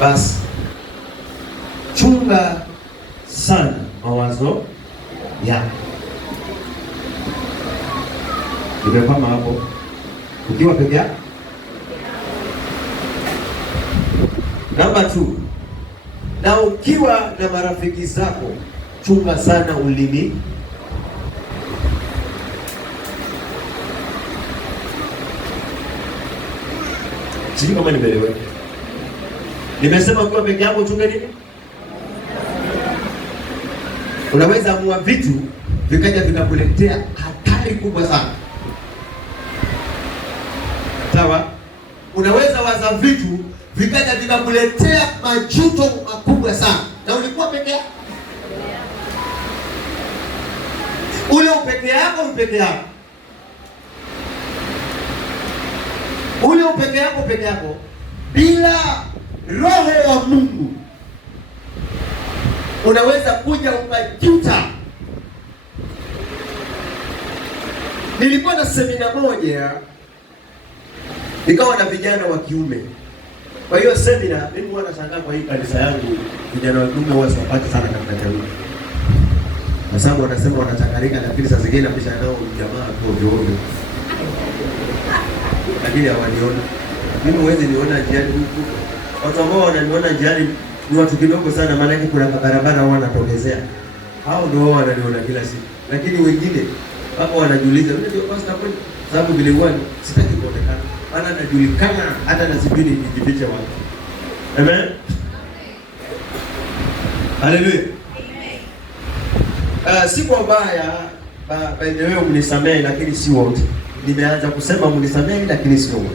Basi chunga sana mawazo yako. Nimekwama hapo. Ukiwa peke yako. Namba 2. Na ukiwa na marafiki zako, chunga sana ulimi. Sisi kama nimeelewa. Nimesema ukiwa peke yako chunga nini? Unaweza amua vitu vikaja vikakuletea hatari kubwa sana. Sawa? Unaweza waza vitu vikaja vikakuletea majuto makubwa sana. Na ulikuwa peke yako. Ule upeke yako, upeke yako. Ule upeke yako, peke yako. Bila Roho wa Mungu unaweza kuja ukajuta. Nilikuwa na semina moja, nikawa na vijana wa kiume. Kwa hiyo semina, mimi huwa nashangaa kwa hii kanisa yangu, vijana wa kiume huwa hawapati sana katika jamii. Kwa sababu wanasema wanachangarika, lakini saa zingine napisha nao jamaa tu ovyo. Lakini hawaniona. Mimi huwezi niona njiani huku. Watu ambao wananiona njiani ni watu kidogo sana, maana yake kuna barabara wao wanatokezea. Hao ndio wao wananiona kila siku. Lakini wengine hapo wanajiuliza, "Mimi ndio pastor kweli?" Sababu vile huwa sitaki kuonekana. Maana najulikana hata na sibini nijifiche wapi. Amen. Haleluya. Si kwa baya, by the way mnisamehe, lakini si wote. Nimeanza kusema mnisamehe, lakini si wote.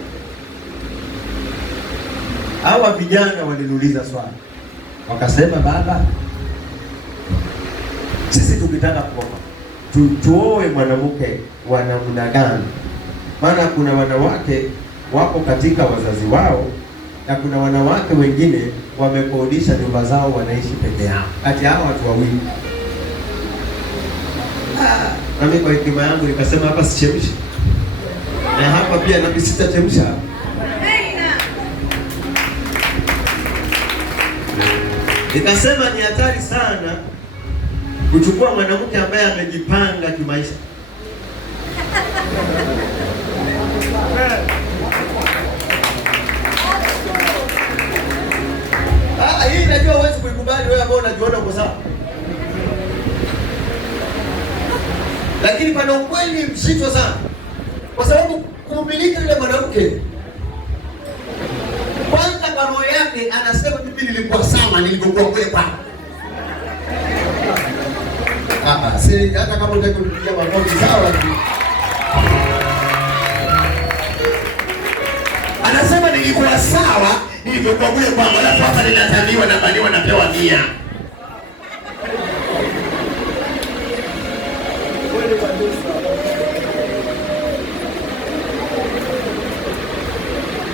Hawa vijana waliniuliza swali. Wakasema, "Baba, sisi tukitaka kuoa, tuoe mwanamke wa namna gani? Maana kuna wanawake wako katika wazazi wao na kuna wanawake wengine wamekodisha nyumba zao wanaishi peke yao. Kati hao watu wawili." Na mimi kwa hekima yangu nikasema hapa sichemshi. Na hapa pia nami sitachemsha. Nikasema ni hatari sana kuchukua mwanamke ambaye amejipanga kimaisha. Hii najua huwezi kuikubali wewe ambao unajiona uko sawa. Lakini pana ukweli mzito sana. Kwa sababu kumiliki yule mwanamke, kwanza kwa roho yake anasema mimi nilikuwa sawa nilivyokuwa kule pa. Si hata kama unataka kupigia makofi sawa. Anasema nilikuwa sawa nilivyokuwa kule kwa, alafu hapa ninataniwa na baniwa napewa 100.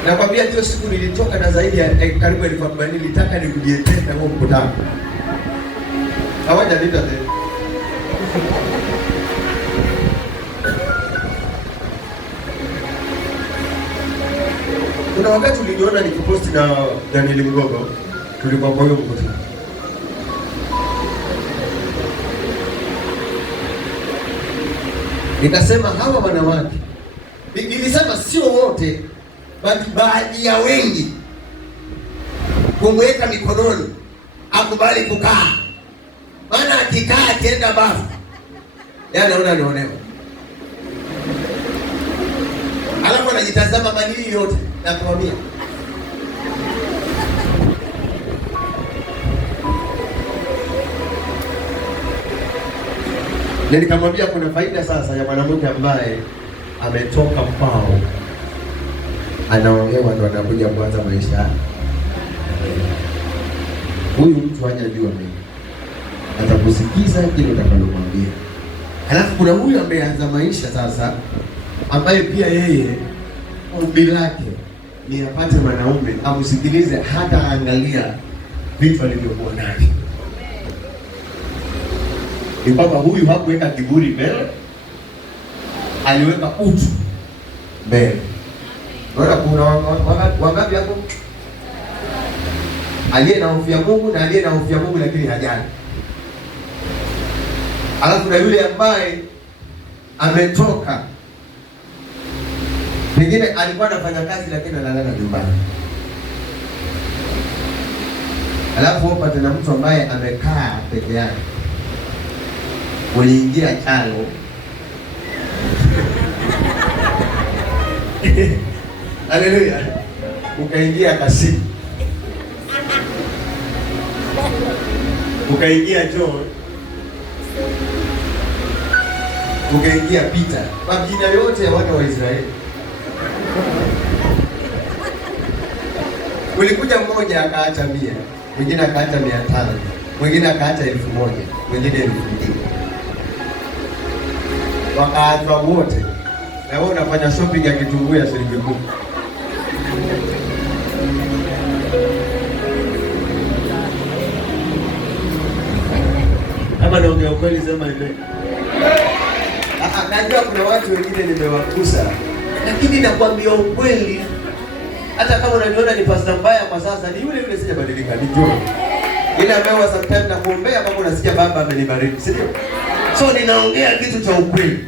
Nakwambia hiyo siku nilitoka na zaidi ya karibu 40,000 nilitaka nikujie tena huo mkutano. Hawajalita tena. Kuna wakati uliniona nikiposti na Daniel Mgogo, tulikuwa kwa hiyo mkutano. Nikasema hawa wanawake, nilisema sio wote, bali baadhi ya wengi, kumweka mikononi akubali kukaa. Maana akikaa akienda bafu, anaona nionewa. Alafu anajitazama manili yote na kuambia. Nikamwambia kuna faida sasa ya mwanamke ambaye ametoka kwao, anaolewa ndo anakuja kuanza maisha. Huyu mtu hajajua mimi, atakusikiza kile utakalomwambia. Alafu kuna huyu ambaye anza maisha sasa, ambaye pia yeye ombi lake ni apate mwanaume amsikilize, hata angalia vitu alivyokuwa navyo. Ni kwamba huyu hakuweka kiburi mbele, aliweka utu mbele. Bora kuna wangapi hapo? aliye na hofu ya Mungu na aliye na hofu ya Mungu lakini hajali. Alafu na yule ambaye ametoka, pengine alikuwa anafanya kazi lakini analala nyumbani. Alafu upate na mtu ambaye amekaa peke yake. Uliingia chalo haleluya, ukaingia Kasimu, ukaingia John, ukaingia Peter, majina yote ya wana wa Israeli. Ulikuja mmoja akaacha 100, mwingine akaacha 500, mwingine akaacha 1000, mwingine 2000. Wakaachwa wote. Na wewe unafanya shopping ya kitunguu ya shilingi 10. Kama naongea ukweli sema hivi. Najua kuna watu wengine nimewakusa, lakini nakwambia ukweli, hata kama unaniona ni pasta mbaya kwa sasa, ni yule yule, sijabadilika, ni John. Ile ambaye sometimes nakuombea kama unasikia baba amenibariki, si ndio? So ninaongea kitu cha ukweli.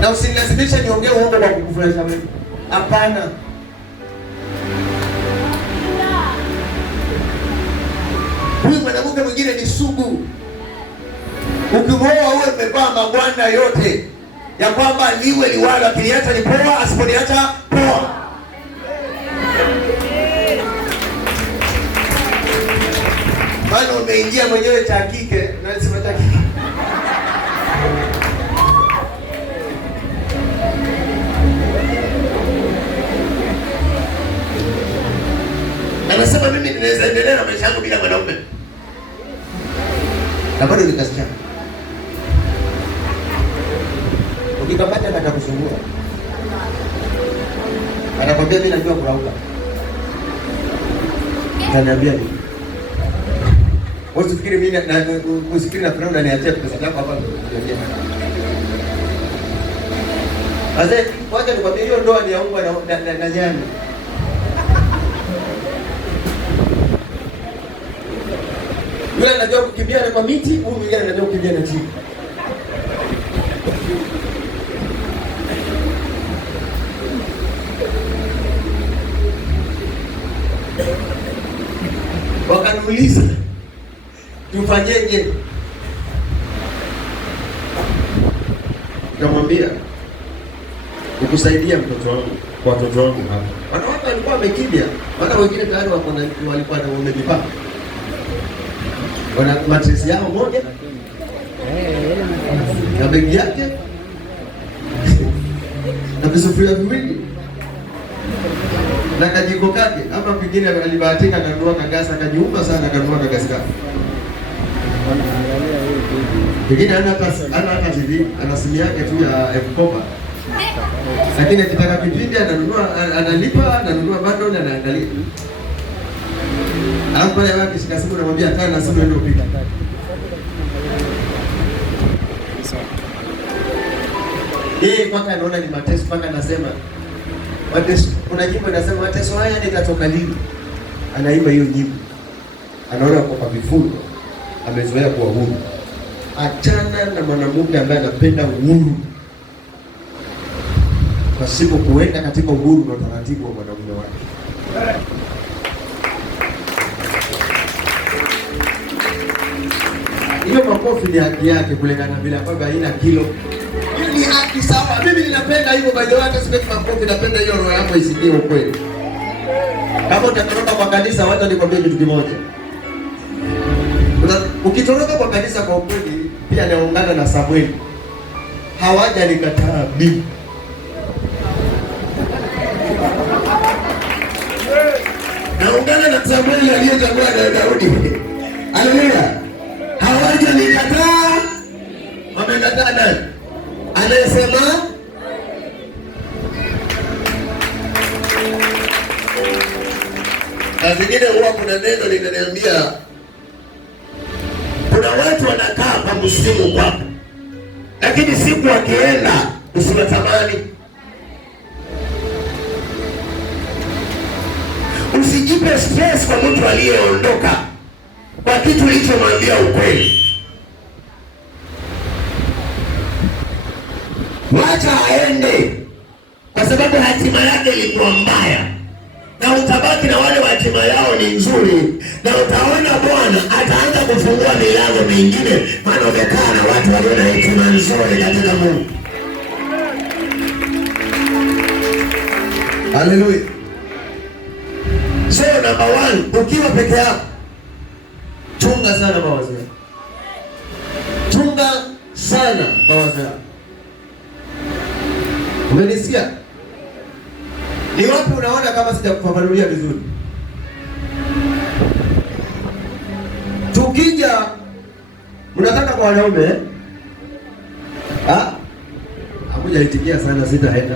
Na usinilazimishe niongee uongo kwa kukufurahisha wewe. Hapana. Huyu mwanamke mwingine ni sugu. Ukimwoa uwe umevaa mabwana yote ya kwamba liwe liwalo, akiniacha ni poa, asiponiacha poa. Maana umeingia mwenyewe cha kike, unasema cha kike. Anasema mimi ninaweza endelea na maisha yangu bila mwanaume. Na bado nikasikia. Ukikamata atakusumbua. Anakwambia mimi najua kurauka. Ananiambia nini? Usifikiri mimi na usifikiri na Firauni ananiachia pesa zako hapa. Wazee, wacha nikwambie hiyo ndoa ni ya Mungu na jana. Yule anajua kukimbia kwa miti, huyu mwingine anajua kukimbia na chini. Wakaniuliza, tufanyeje? Nikamwambia, nikusaidia mtoto wangu, kwa watoto wangu hapa. Wanawake walikuwa wamekimbia, maana wengine tayari walikuwa na wamejipanga. Wana matresi yao moja na begi yake na visufuria viwili na kajiko kake. Hapa pengine alibahatika akanunua kagasa, akajiumba sana, akanunua kagasa kake. Pengine ana hata TV, ana simu yake tu ya mkopa, lakini akitaka kipindi ananunua, analipa, ananunua bundle na anaangalia. Alafu pale wake shika simu, namwambia kaa na simu ndio upika. Mpaka anaona ni mateso, mpaka anasema mateso. Kuna nyimbo inasema mateso haya nitatoka lini? Anaimba hiyo nyimbo. Anaona kwa vifungo amezoea kuwa huru. Achana na mwanamke ambaye anapenda uhuru pasipo kuenda katika uhuru na utaratibu wa mwanamume wake. Hiyo makofi ni haki yake kulingana vile kwamba haina kilo. Hiyo ni haki sawa. Mimi ninapenda hivyo, by the way, hata sipeki makofi, napenda hiyo roho yako isikie ukweli. Kama utatoroka kwa kanisa, wacha nikwambie kitu kimoja. Ukitoroka kwa kanisa kwa ukweli, pia naungana na Samueli. Hawaja nikataa mimi. Naungana na Samueli aliyechagua na Daudi. Haleluya. Hawaja nikataa. Wamekataa nani? Anayesema na zingine huwa kuna neno linaniambia kuna watu wanakaa kwa msimu kwako, lakini siku wakienda usiwatamani. Usijipe stress kwa mtu aliyeondoka, kwa kitu ulichomwambia ukweli. Wacha aende, kwa sababu hatima yake ilikuwa mbaya, na utabaki na wale hatima yao ni nzuri, na utaona Bwana ataanza kufungua milango mingine, maana umekaa na watu walio na hatima nzuri katika Mungu. Haleluya. So number 1, ukiwa peke yako, chunga sana mawazo yako. Chunga sana mawazo yako. Umenisikia? Ni wapi unaona kama sijakufafanulia vizuri? Tukija unataka kwa wanaume hakujaitikia sana, sitaenda.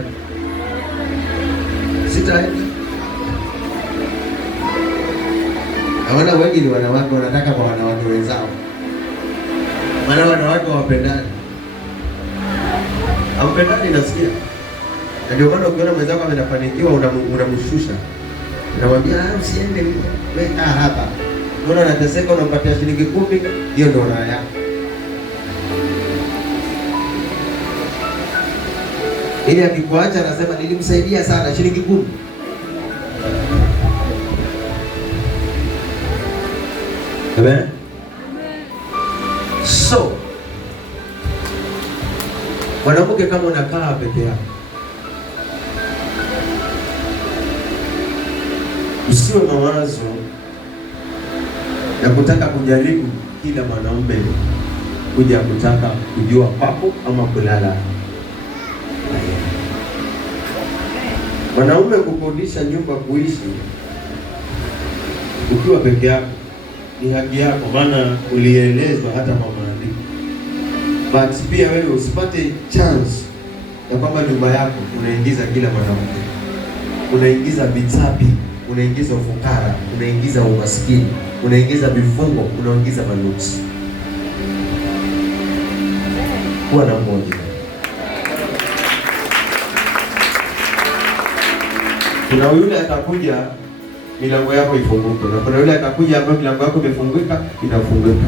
Hawana wengi ni wanawake, wanataka kwa wanawake wenzao. Maana wanawake hawapendani. Hampendani, nasikia. Na ndio maana ukiona mwenzako amefanikiwa unamshusha. Unamwambia usiende wewe, kaa hapa. Unaona anateseka, unampatia shilingi 10, hiyo ndio raha yako. Ili akikuacha anasema nilimsaidia sana, shilingi 10. Amen. So, mwanamke kama unakaa peke yako, usiwe mawazo ya kutaka kujaribu kila mwanaume kuja kutaka kujua papo ama kulala. Mwanaume kukodisha nyumba kuishi ukiwa peke yako ni haki yako, maana ulielezwa hata kwa maandiko. But pia wewe usipate chance ya kwamba nyumba yako unaingiza kila mwanamke, unaingiza bitabi, unaingiza ufukara, unaingiza umaskini, unaingiza vifungo, unaingiza manuksi. Kuwa na mmoja. Kuna yule atakuja milango yako ifunguke, na kuna yule atakuja ambaye milango yako imefungika inafunguka.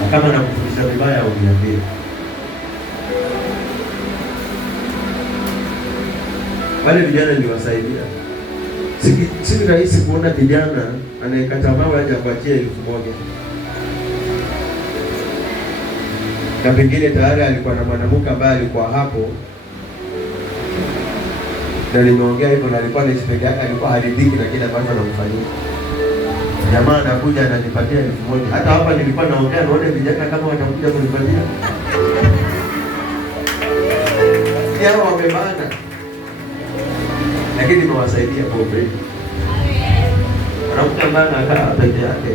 Na kama nakufundisha vibaya uniambie. Wale vijana niliwasaidia. Si rahisi kuona kijana anayekata mawe aje kuachia 1000. Na pengine tayari alikuwa na mwanamke ambaye alikuwa hapo. Na nimeongea hivyo, na alikuwa ni spedi yake, alikuwa haridhiki na kile ambacho anamfanyia. Jamaa anakuja ananipatia 1000. Hata hapa nilikuwa naongea, naona vijana kama watakuja kunipatia. Yao wamebana. Lakini nimewasaidia kwa kweli. Mwanamke ambaye anakaa peke yake